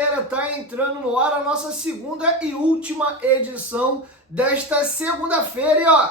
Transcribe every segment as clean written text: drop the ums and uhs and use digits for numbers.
galera, tá entrando no ar a nossa segunda e última edição desta segunda-feira e ó,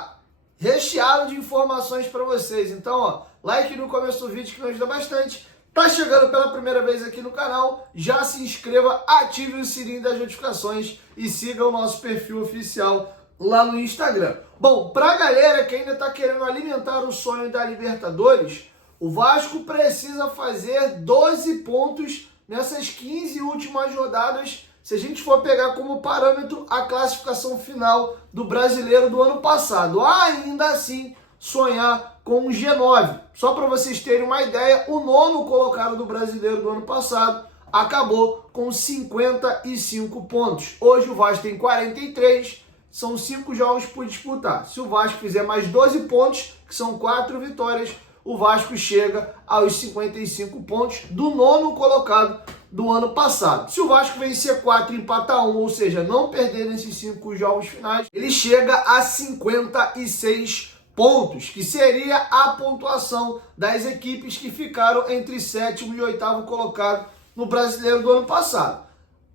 recheado de informações para vocês. Então, ó, like no começo do vídeo que me ajuda bastante. Tá chegando pela primeira vez aqui no canal, já se inscreva, ative o sininho das notificações e siga o nosso perfil oficial lá no Instagram. Bom, pra galera que ainda tá querendo alimentar o sonho da Libertadores, o Vasco precisa fazer 12 pontos nessas 15 últimas rodadas, se a gente for pegar como parâmetro a classificação final do Brasileiro do ano passado. Ainda assim, sonhar com um G9. Só para vocês terem uma ideia, o nono colocado do Brasileiro do ano passado acabou com 55 pontos. Hoje o Vasco tem 43, são 5 jogos por disputar. Se o Vasco fizer mais 12 pontos, que são 4 vitórias, o Vasco chega aos 55 pontos do nono colocado do ano passado. Se o Vasco vencer 4 e empatar 1, ou seja, não perder nesses 5 jogos finais, ele chega a 56 pontos, que seria a pontuação das equipes que ficaram entre sétimo e oitavo colocado no Brasileiro do ano passado.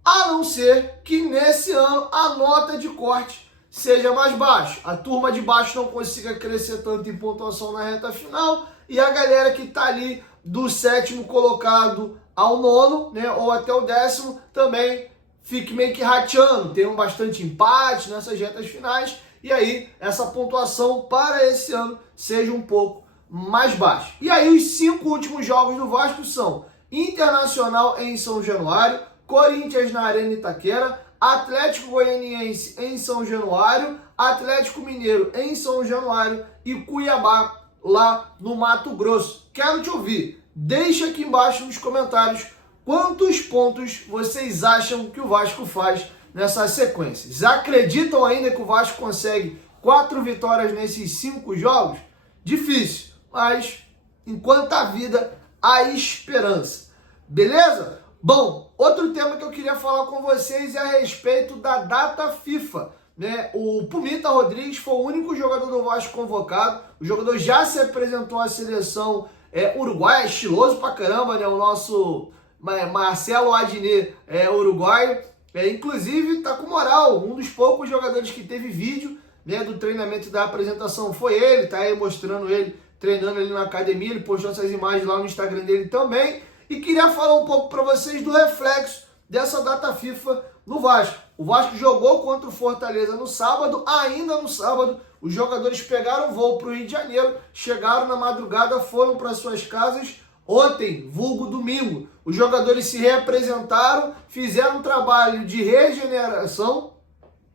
A não ser que nesse ano a nota de corte seja mais baixa. A turma de baixo não consiga crescer tanto em pontuação na reta final e a galera que está ali do sétimo colocado ao nono, né, ou até o décimo, também fique meio que rateando, tenham bastante empate nessas retas finais, e aí essa pontuação para esse ano seja um pouco mais baixa. E aí os 5 últimos jogos do Vasco são Internacional em São Januário, Corinthians na Arena Itaquera, Atlético Goianiense em São Januário, Atlético Mineiro em São Januário e Cuiabá lá no Mato Grosso. Quero te ouvir. Deixa aqui embaixo nos comentários quantos pontos vocês acham que o Vasco faz nessa sequência. Vocês acreditam ainda que o Vasco consegue 4 vitórias nesses 5 jogos? Difícil, mas enquanto há vida, há esperança. Beleza? Bom, outro tema que eu queria falar com vocês é a respeito da data FIFA. Né? O Pumita Rodrigues foi o único jogador do Vasco convocado. O jogador já se apresentou à seleção uruguaia, estiloso pra caramba, né? O nosso Marcelo Adnet uruguaio. Inclusive tá com moral, um dos poucos jogadores que teve vídeo, né, do treinamento da apresentação foi ele, tá aí mostrando ele treinando ali na academia, ele postou essas imagens lá no Instagram dele também. E queria falar um pouco para vocês do reflexo dessa data FIFA no Vasco. O Vasco jogou contra o Fortaleza no sábado, ainda no sábado, os jogadores pegaram voo para o Rio de Janeiro, chegaram na madrugada, foram para suas casas ontem, vulgo domingo. Os jogadores se reapresentaram, fizeram um trabalho de regeneração,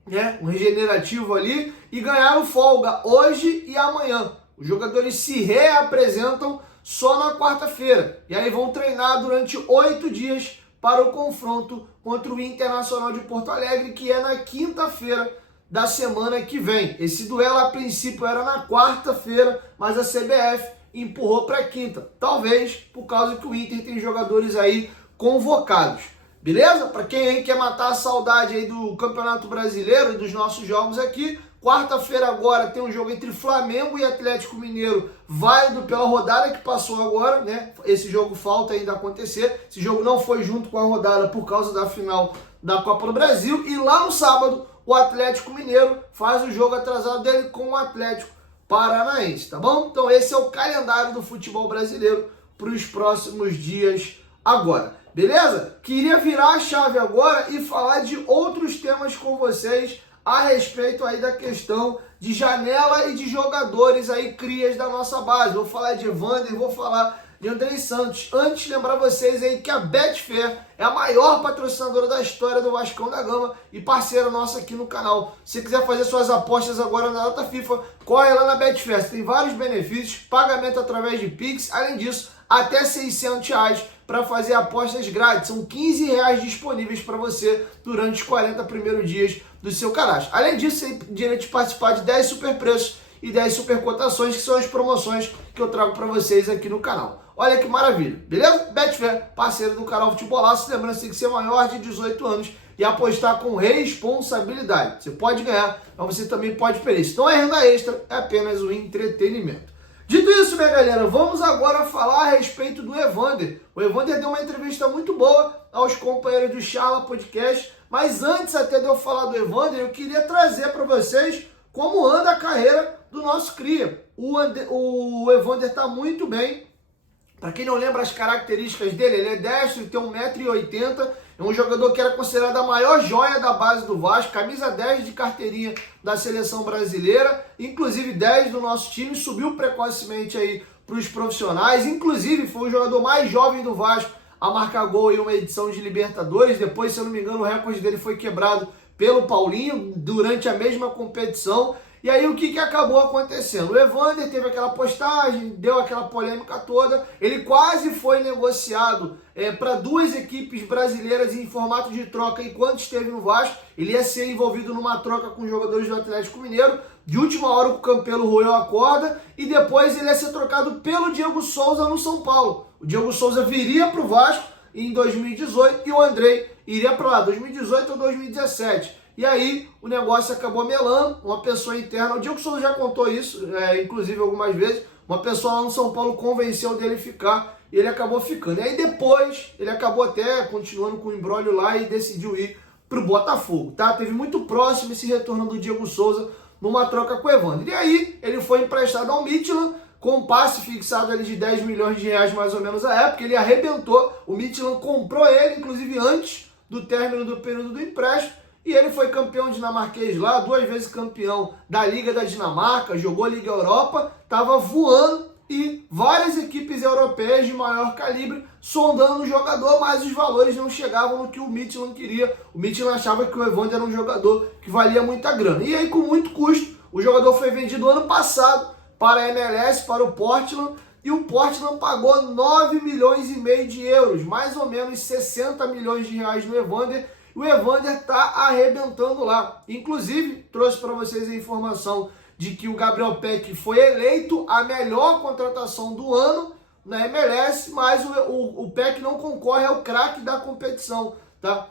né, um regenerativo ali, e ganharam folga hoje e amanhã. Os jogadores se reapresentam só na quarta-feira, e aí vão treinar durante 8 dias para o confronto contra o Internacional de Porto Alegre, que é na quinta-feira da semana que vem. Esse duelo a princípio era na quarta-feira, mas a CBF empurrou para quinta, talvez por causa que o Inter tem jogadores aí convocados. Beleza? Para quem aí quer matar a saudade aí do Campeonato Brasileiro e dos nossos jogos aqui, quarta-feira agora tem um jogo entre Flamengo e Atlético Mineiro, válido pela rodada que passou agora, né? Esse jogo falta ainda acontecer. Esse jogo não foi junto com a rodada por causa da final da Copa do Brasil. E lá no sábado, o Atlético Mineiro faz o jogo atrasado dele com o Atlético Paranaense, tá bom? Então esse é o calendário do futebol brasileiro para os próximos dias agora. Beleza? Queria virar a chave agora e falar de outros temas com vocês a respeito aí da questão de janela e de jogadores aí, crias da nossa base. Vou falar de Evander, vou falar de Andrei Santos. Antes, lembrar vocês aí que a Betfair é a maior patrocinadora da história do Vascão da Gama e parceira nossa aqui no canal. Se quiser fazer suas apostas agora na data FIFA, corre lá na Betfair. Você tem vários benefícios, pagamento através de Pix, além disso, até R$600 para fazer apostas grátis. São R$15 disponíveis para você durante os 40 primeiros dias do seu cadastro. Além disso, você tem direito de participar de 10 super preços e 10 super cotações, que são as promoções que eu trago para vocês aqui no canal. Olha que maravilha, beleza? Betfair, parceiro do canal Futebolaço. Lembrando que tem que ser maior de 18 anos e apostar com responsabilidade. Você pode ganhar, mas você também pode perder. Se não é renda extra, é apenas um entretenimento. Dito isso, minha galera, vamos agora falar a respeito do Evander. O Evander deu uma entrevista muito boa aos companheiros do Charla Podcast, mas antes até de eu falar do Evander, eu queria trazer para vocês como anda a carreira do nosso cria. O Evander está muito bem. Para quem não lembra as características dele, ele é destro, ele tem 1,80 m, é um jogador que era considerado a maior joia da base do Vasco, camisa 10 de carteirinha da seleção brasileira, inclusive 10 do nosso time, subiu precocemente aí para os profissionais, inclusive foi o jogador mais jovem do Vasco a marcar gol em uma edição de Libertadores. Depois, se eu não me engano, o recorde dele foi quebrado pelo Paulinho durante a mesma competição. E aí o que acabou acontecendo? O Evander teve aquela postagem, deu aquela polêmica toda, ele quase foi negociado para duas equipes brasileiras em formato de troca enquanto esteve no Vasco. Ele ia ser envolvido numa troca com jogadores do Atlético Mineiro, de última hora o Campelo roeu a corda e depois ele ia ser trocado pelo Diego Souza no São Paulo. O Diego Souza viria para o Vasco em 2018 e o Andrei iria para lá, 2018 ou 2017. E aí o negócio acabou melando, uma pessoa interna, o Diego Souza já contou isso, inclusive algumas vezes, uma pessoa lá no São Paulo convenceu dele ficar e ele acabou ficando. E aí depois ele acabou até continuando com o imbróglio lá e decidiu ir para o Botafogo, tá? Teve muito próximo esse retorno do Diego Souza numa troca com o Evander. E aí ele foi emprestado ao Midtjylland, com um passe fixado ali de 10 milhões de reais mais ou menos à época, ele arrebentou, o Midtjylland comprou ele, inclusive antes do término do período do empréstimo, e ele foi campeão dinamarquês lá, 2 vezes campeão da Liga da Dinamarca, jogou Liga Europa, estava voando e várias equipes europeias de maior calibre sondando o jogador, mas os valores não chegavam no que o Midtjylland queria. O Midtjylland achava que o Evander era um jogador que valia muita grana. E aí, com muito custo, o jogador foi vendido ano passado para a MLS, para o Portland, e o Portland pagou 9 milhões e meio de euros, mais ou menos 60 milhões de reais no Evander. O Evander está arrebentando lá. Inclusive, trouxe para vocês a informação de que o Gabriel Pec foi eleito a melhor contratação do ano na MLS, mas o Pec não concorre ao craque da competição, tá?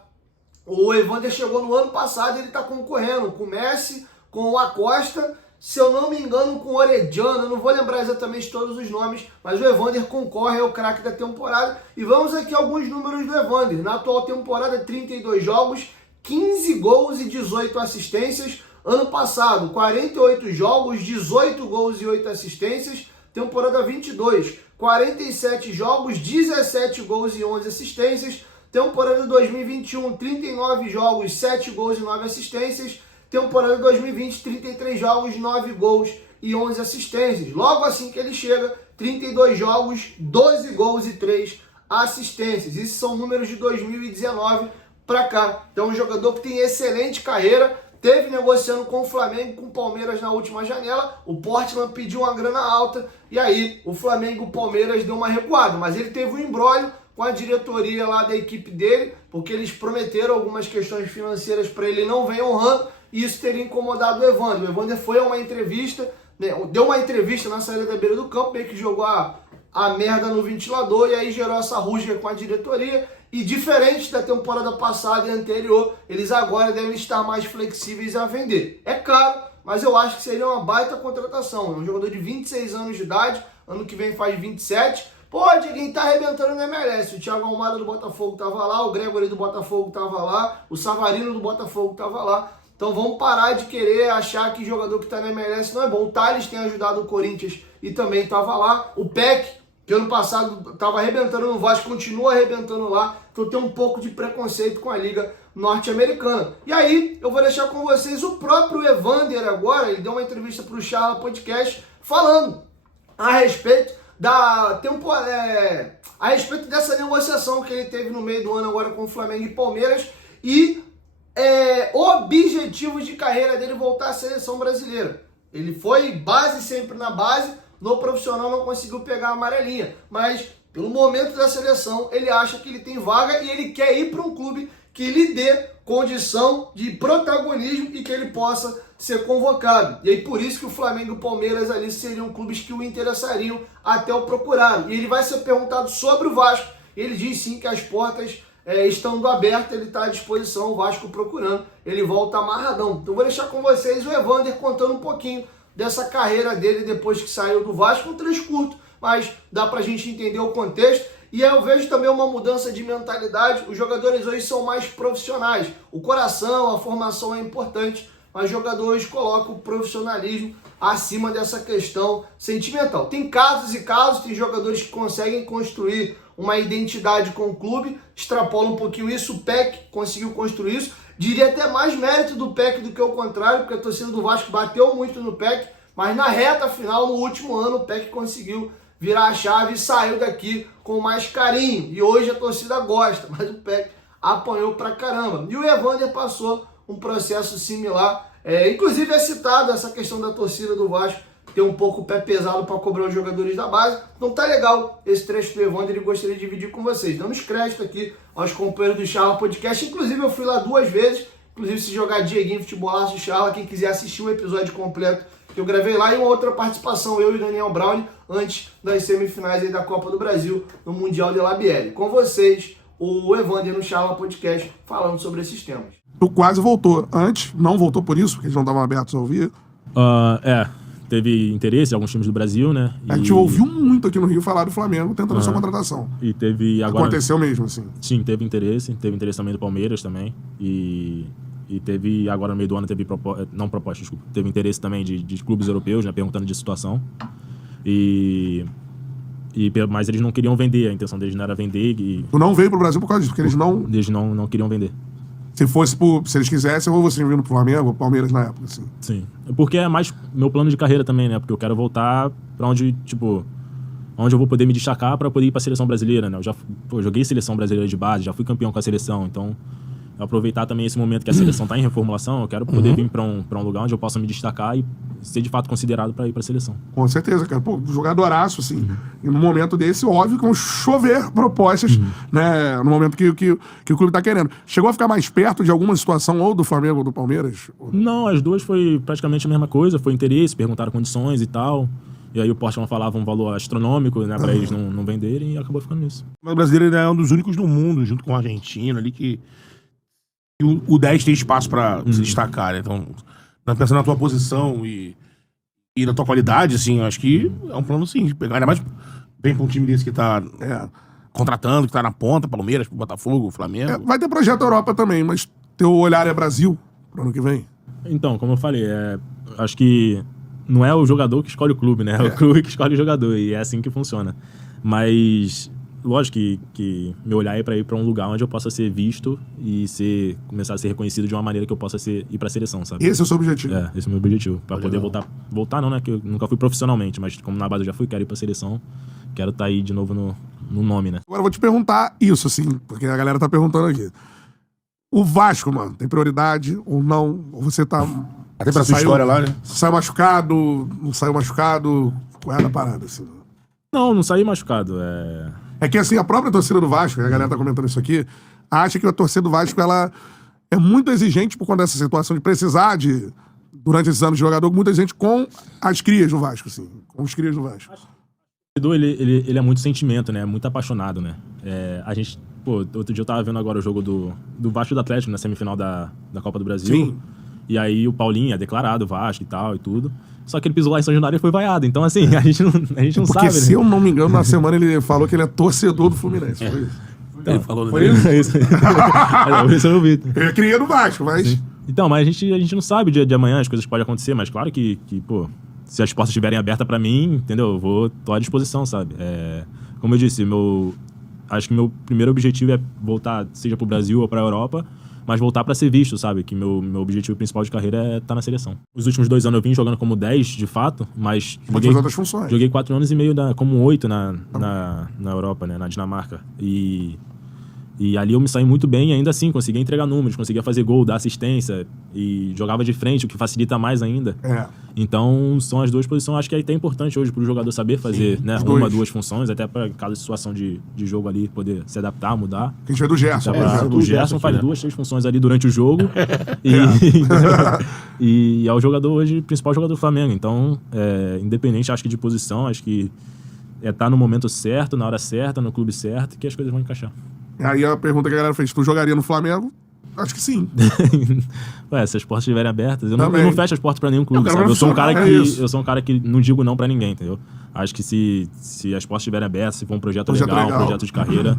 O Evander chegou no ano passado e ele está concorrendo com o Messi, com o Acosta, se eu não me engano, com o Orellana, eu não vou lembrar exatamente todos os nomes, mas o Evander concorre ao craque da temporada. E vamos aqui a alguns números do Evander. Na atual temporada, 32 jogos, 15 gols e 18 assistências. Ano passado, 48 jogos, 18 gols e 8 assistências. Temporada 22, 47 jogos, 17 gols e 11 assistências. Temporada 2021, 39 jogos, 7 gols e 9 assistências. Temporada 2020, 33 jogos, 9 gols e 11 assistências. Logo assim que ele chega, 32 jogos, 12 gols e 3 assistências. Esses são números de 2019 para cá. Então, um jogador que tem excelente carreira, teve negociando com o Flamengo e com o Palmeiras na última janela. O Portland pediu uma grana alta e aí o Flamengo e o Palmeiras deu uma recuada. Mas ele teve um imbróglio com a diretoria lá da equipe dele, porque eles prometeram algumas questões financeiras para ele, não vem honrando. E isso teria incomodado o Evander. O Evander foi a uma entrevista, né, deu uma entrevista na saída da beira do campo, meio que jogou a merda no ventilador e aí gerou essa rusga com a diretoria. E diferente da temporada passada e anterior, eles agora devem estar mais flexíveis a vender. É caro, mas eu acho que seria uma baita contratação. É um jogador de 26 anos de idade, ano que vem faz 27. Pô, Dieguinho, tá arrebentando no MLS. O Thiago Almada do Botafogo tava lá, o Gregory do Botafogo tava lá, o Savarino do Botafogo tava lá. Então vamos parar de querer achar que jogador que está na MLS não é bom. O Thales tem ajudado o Corinthians e também estava lá. O Peck, que ano passado estava arrebentando no Vasco, continua arrebentando lá. Então tem um pouco de preconceito com a Liga Norte-Americana. E aí eu vou deixar com vocês o próprio Evander agora. Ele deu uma entrevista para o Charla Podcast falando a respeito a respeito dessa negociação que ele teve no meio do ano agora com o Flamengo e Palmeiras e objetivos de carreira dele voltar à seleção brasileira. Ele foi base sempre na base, no profissional não conseguiu pegar a amarelinha, mas pelo momento da seleção ele acha que ele tem vaga e ele quer ir para um clube que lhe dê condição de protagonismo e que ele possa ser convocado. E aí por isso que o Flamengo e o Palmeiras ali seriam clubes que o interessariam até o procurarem. E ele vai ser perguntado sobre o Vasco. Ele diz sim que as portas estando abertas, ele está à disposição, o Vasco procurando, ele volta amarradão. Então vou deixar com vocês o Evander contando um pouquinho dessa carreira dele depois que saiu do Vasco. Um trecho curto, mas dá pra gente entender o contexto. E aí eu vejo também uma mudança de mentalidade. Os jogadores hoje são mais profissionais. O coração, a formação é importante, mas os jogadores colocam o profissionalismo acima dessa questão sentimental. Tem casos e casos, tem jogadores que conseguem construir uma identidade com o clube, extrapola um pouquinho isso. O Peck conseguiu construir isso. Diria até mais mérito do Peck do que o contrário, porque a torcida do Vasco bateu muito no Peck, mas na reta final, no último ano, o Peck conseguiu virar a chave e saiu daqui com mais carinho. E hoje a torcida gosta, mas o Peck apanhou pra caramba. E o Evander passou um processo similar. Inclusive é citado essa questão da torcida do Vasco ter um pouco o pé pesado para cobrar os jogadores da base. Então tá legal esse trecho do Evander e gostaria de dividir com vocês. Dando crédito aqui aos companheiros do Charla Podcast. Inclusive eu fui lá 2 vezes. Inclusive se jogar Dieguinho, Futebolaço, Charla, quem quiser assistir o episódio completo que eu gravei lá, e uma outra participação, eu e o Daniel Brown, antes das semifinais aí da Copa do Brasil, no Mundial de Labieri. Com vocês, o Evander no Charla Podcast, falando sobre esses temas. Tu quase voltou. Antes, não voltou por isso, porque eles não estavam abertos a ouvir. Teve interesse em alguns times do Brasil, né? A gente ouviu muito aqui no Rio falar do Flamengo tentando sua contratação. E teve agora... Aconteceu mesmo, assim. Sim, teve interesse também do Palmeiras também. E teve, agora no meio do ano, teve teve interesse também de clubes europeus, né, perguntando de situação. Mas eles não queriam vender, a intenção deles não era vender. Tu não veio pro Brasil por causa disso, porque eles não... Eles não queriam vender. Se eles quisessem, ou você vindo pro Flamengo, ou Palmeiras na época, assim. Sim, porque é mais meu plano de carreira também, né, porque eu quero voltar pra onde eu vou poder me destacar pra poder ir pra seleção brasileira, né. Eu joguei seleção brasileira de base, já fui campeão com a seleção, então... aproveitar também esse momento que a seleção está em reformulação, eu quero poder vir para um lugar onde eu possa me destacar e ser de fato considerado para ir para a seleção. Com certeza, cara. Pô, jogadoraço, assim. E no momento desse, óbvio que vão chover propostas, né? No momento que o clube está querendo. Chegou a ficar mais perto de alguma situação, ou do Flamengo ou do Palmeiras? Não, as duas foi praticamente a mesma coisa, foi interesse, perguntaram condições e tal. E aí o Portman falava um valor astronômico, né, para eles não venderem, e acabou ficando nisso. O brasileiro é um dos únicos no mundo, junto com a Argentina ali, que o 10 tem espaço pra se destacar, né? Então, pensando na tua posição e na tua qualidade, assim, eu acho que é um plano, sim, de pegar. Ainda mais bem pra um time desse que tá contratando, que tá na ponta, Palmeiras, Botafogo, Flamengo. Vai ter projeto Europa também, mas teu olhar é Brasil pro ano que vem? Então, como eu falei, acho que não é o jogador que escolhe o clube, né? É o clube que escolhe o jogador, e é assim que funciona. Mas... lógico que meu olhar é para ir para um lugar onde eu possa ser visto e começar a ser reconhecido de uma maneira que eu possa ir para a seleção, sabe? Esse é o seu objetivo? Esse é o meu objetivo. Para poder voltar não, né? Que eu nunca fui profissionalmente, mas como na base eu já fui, quero ir para a seleção, quero estar aí de novo no nome, né? Agora eu vou te perguntar isso, assim, porque a galera tá perguntando aqui. O Vasco, mano, tem prioridade ou não? Ou você tá... Até pra sua história lá, né? Saiu machucado, não saiu machucado? Qual é a parada, assim? Não saí machucado, É que, assim, a própria torcida do Vasco, a galera tá comentando isso aqui, acha que a torcida do Vasco, ela é muito exigente por conta dessa situação de precisar durante esses anos de jogador, muito exigente com as crias do Vasco, assim, com os crias do Vasco. O torcedor, ele é muito sentimento, né? Muito apaixonado, né? A gente, outro dia eu tava vendo agora o jogo do Vasco e do Atlético na semifinal da Copa do Brasil. Sim. E aí o Paulinho é declarado Vasco e tal e tudo. Só que ele pisou lá em São Januário e foi vaiado. Então, assim, a gente não Porque, sabe. Porque, se eu não me engano, na semana ele falou que ele é torcedor do Fluminense. Foi isso. Então, ele falou foi isso? É isso eu vi. Ele queria no Vasco, mas... Sim. Então, mas a gente não sabe o dia de amanhã, as coisas que podem acontecer. Mas claro que se as portas estiverem abertas pra mim, entendeu? Eu tô à disposição, sabe? Como eu disse, acho que meu primeiro objetivo é voltar, seja pro Brasil ou pra Europa, mas voltar pra ser visto, sabe? Que meu objetivo principal de carreira é estar na seleção. Os últimos 2 anos eu vim jogando como 10, de fato, mas outras funções. Joguei 4 anos e meio como 8 na Europa, né? Na Dinamarca. E ali eu me saí muito bem, ainda assim, conseguia entregar números, conseguia fazer gol, dar assistência e jogava de frente, o que facilita mais ainda. Então, são as duas posições, acho que é até importante hoje pro jogador saber fazer, né, uma, 2 funções, até para cada situação de jogo ali, poder se adaptar, mudar. A gente vê do Gerson. O Gerson faz 2, 3 funções ali durante o jogo e é o jogador hoje, principal jogador do Flamengo. Então, independente, acho que de posição, acho que tá no momento certo, na hora certa, no clube certo, que as coisas vão encaixar. Aí a pergunta que a galera fez, tu jogaria no Flamengo? Acho que sim. Ué, se as portas estiverem abertas, eu não Também. fecho as portas pra nenhum clube, Eu quero sabe? isso. Eu sou um cara que não digo não pra ninguém, entendeu? Acho que se as portas estiverem abertas, se for um projeto legal, um projeto de carreira,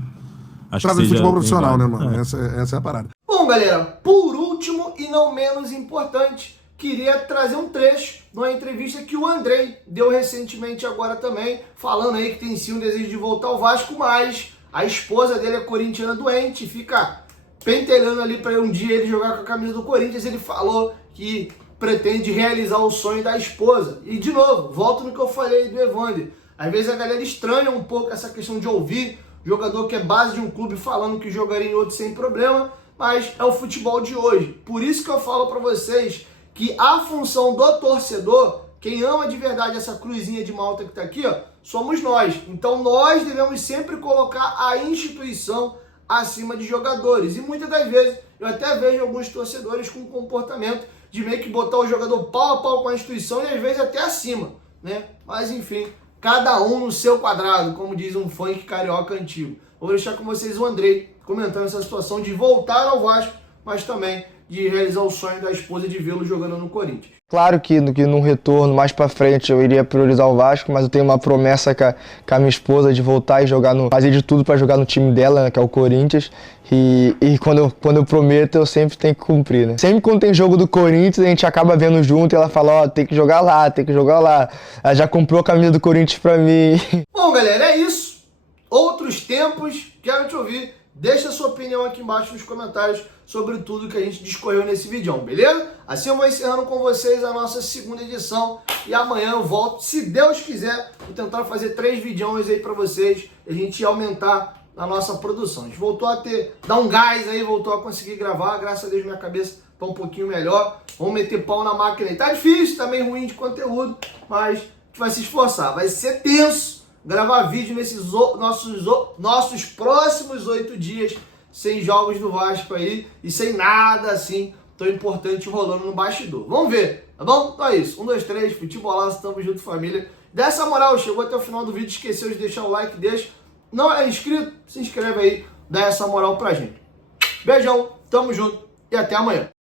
acho Pra que ver seja futebol profissional, né, válido. mano? Essa é a parada. Bom, galera, por último e não menos importante, queria trazer um trecho de uma entrevista que o Andrei deu recentemente agora também, falando aí que tem sim um desejo de voltar ao Vasco, mas a esposa dele é corintiana doente, fica pentelhando ali para um dia ele jogar com a camisa do Corinthians. Ele falou que pretende realizar o sonho da esposa. E de novo, volto no que eu falei do Evander. Às vezes a galera estranha um pouco essa questão de ouvir jogador que é base de um clube falando que jogaria em outro sem problema, mas é o futebol de hoje. Por isso que eu falo para vocês que a função do torcedor, quem ama de verdade essa cruzinha de malta que tá aqui, ó, somos nós. Então nós devemos sempre colocar a instituição acima de jogadores. E muitas das vezes eu até vejo alguns torcedores com comportamento de meio que botar o jogador pau a pau com a instituição e às vezes até acima, né? Mas enfim, cada um no seu quadrado, como diz um funk carioca antigo. Vou deixar com vocês o Andrei comentando essa situação de voltar ao Vasco, mas também de realizar o sonho da esposa de vê-lo jogando no Corinthians. Claro que no retorno, mais pra frente, eu iria priorizar o Vasco, mas eu tenho uma promessa com a minha esposa de voltar e fazer de tudo para jogar no time dela, né, que é o Corinthians. E quando eu prometo, eu sempre tenho que cumprir, né? Sempre quando tem jogo do Corinthians, a gente acaba vendo junto e ela fala, ó, tem que jogar lá, tem que jogar lá. Ela já comprou a camisa do Corinthians pra mim. Bom, galera, é isso. Outros tempos, quero te ouvir. Deixa a sua opinião aqui embaixo nos comentários sobre tudo que a gente discorreu nesse vídeo, beleza? Assim eu vou encerrando com vocês a nossa segunda edição e amanhã eu volto, se Deus quiser, vou tentar fazer 3 vídeos aí pra vocês e a gente aumentar a nossa produção. A gente voltou a dar um gás aí, voltou a conseguir gravar, graças a Deus minha cabeça tá um pouquinho melhor. Vamos meter pau na máquina aí. Tá difícil, tá meio ruim de conteúdo, mas a gente vai se esforçar. Vai ser tenso gravar vídeo nesses nossos próximos 8 dias sem jogos do Vasco aí e sem nada assim tão importante rolando no bastidor. Vamos ver, tá bom? Então é isso. 1, 2, 3, futebolaço, tamo junto, família. Dessa moral, chegou até o final do vídeo, esqueceu de deixar o like, deixa. Não é inscrito? Se inscreve aí, dá essa moral pra gente. Beijão, tamo junto e até amanhã.